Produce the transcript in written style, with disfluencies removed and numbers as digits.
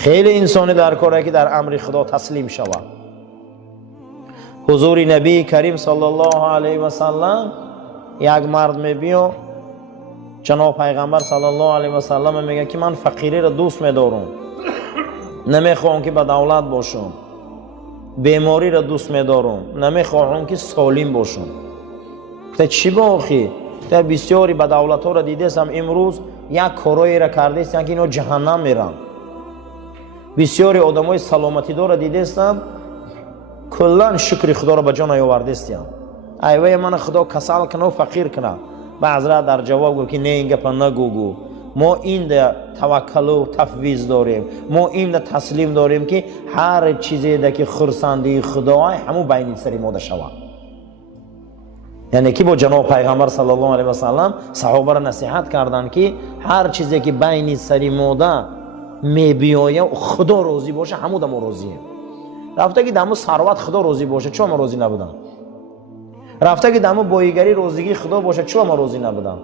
خیلی انسانی در کاره که در امر خدا تسلیم شود. حضور نبی کریم صلی الله علیه و سلم یک مرد میبینه، جناب پیغمبر صلی الله علیه و سلم میگه که من فقیری را دوست میدارم، نمیخوام که به دولت باشم، بیماری را دوست میدارم، نمیخوام که سالم باشم. گفته چی با آخی؟ گفته بسیاری به دولت ها را دیدستم امروز یک کارایی را کرده است که اینا جهنم میرن. بسیاری آدم های سلامتی دار را دیدستم کلان شکر خدا را به جان آورده است. ایوه من خدا کسل کنه و فقیر کنه. بعض را در جواب گفت که نه این گپ نگو، ما این ده توکل و تفویض داریم، ما این ده تسلیم داریم که هر چیزی ده که خرسندی خدای همو بین سری ما ده شود. یعنی که با جناب پیغمبر صلی الله علیه و سلم صحابه را نصیحت کردن که هر چیزی که بین سری ما ده میبیایه خدا راضی باشه همو ده ما راضیه. رفته که دمو ثروت خدا راضی باشه چون ما راضی نبودن، رفته که دمو بایگری روزگی خدا باشه چون ما راضی نبودن.